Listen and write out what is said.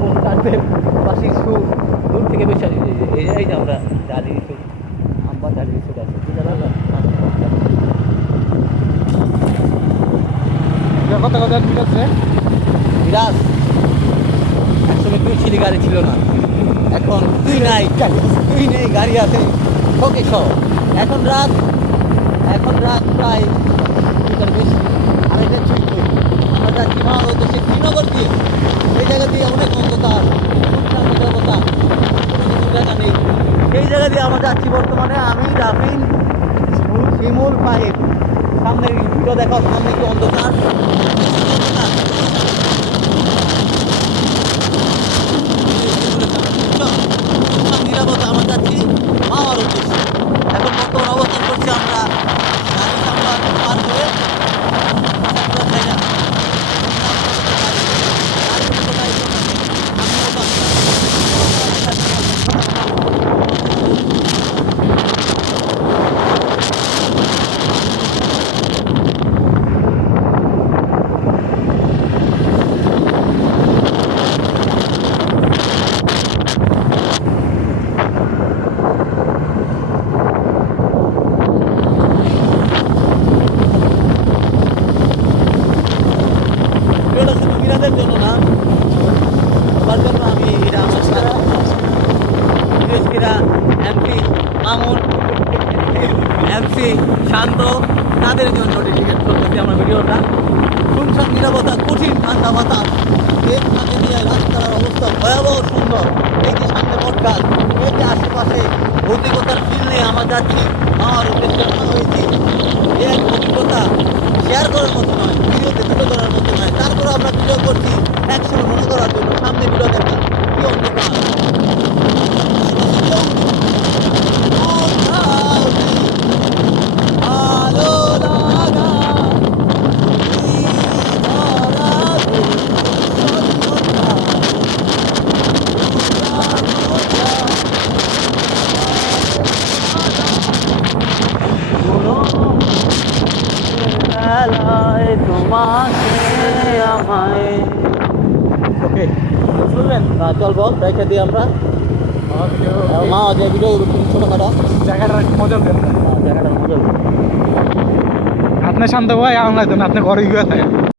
ভোটারদের পাশে কিছু দূর থেকে বেশি এই যে- আমরা দাঁড়িয়ে কিছু আমরা দাঁড়িয়ে কিছু কত ঠিক আছে বিরাজ, একসময় তুই ছিলি গাড়ি ছিল না। এখন তুই নাই। তুই নেই, গাড়ি আছে। ওকে সব এখন রাত এখন রাত প্রায় দুটার বেশি। ঠিক করি আমরা যাচ্ছি মার উদ্দেশ্যে শ্রীনগর দিয়ে এই জায়গা দিয়ে অনেক অন্ধকার শুনছিলাম কোনো কিছু দেখা নেই। সেই জায়গা দিয়ে আমরা যাচ্ছি বর্তমানে আমি, রাফিন, শিমুল পাহিব সামনে ভিডিও দেখাও, সামনে কি অন্ধকার নিরাপত্তা আমরা যাচ্ছি মামার উদ্দেশ্যে এখন বর্তমান অবস্থান করছি আমরা গাড়ি সামলা পার করে সাতপুরা জায়গা। ভিডিওটা জন্য না, সবার জন্য আমি এটা আমার বিএসপিরা, এমপি, মামুন এমসি শান্ত, তাদের জন্য ডেডিকেট করতেছি আমার ভিডিওটা। শুনশান নিরাপত্তা, কঠিন ঠান্ডা বাতাস। এর সাথে দিয়ে রাস্তার অবস্থা ভয়াবহ সুন্দর। এই যে সামনে বটগাছ এই যে আশেপাশে ভৌতিকতার ফিল নিয়ে আমরা যাচ্ছি, আমার উদ্দেশ্যে রওনা হয়েছি এক অভিজ্ঞতা শেয়ার করার মতো নয়, ভিডিওতে তুলে ধরার মতো নয় আমরা ভিডিও করছি একসময় মনে করার জন্য সামনে কি অন্ধকার? আমায় ওকে শুনলেন না চল বল রেখে দিই আমরা। মা যে ভিডিও ছোটোখাটো। জায়গাটা মজা দেন। জায়গাটা মজা আপনি শান্ত ভাই আমরা আপনি ঘরে গিয়ে থাকে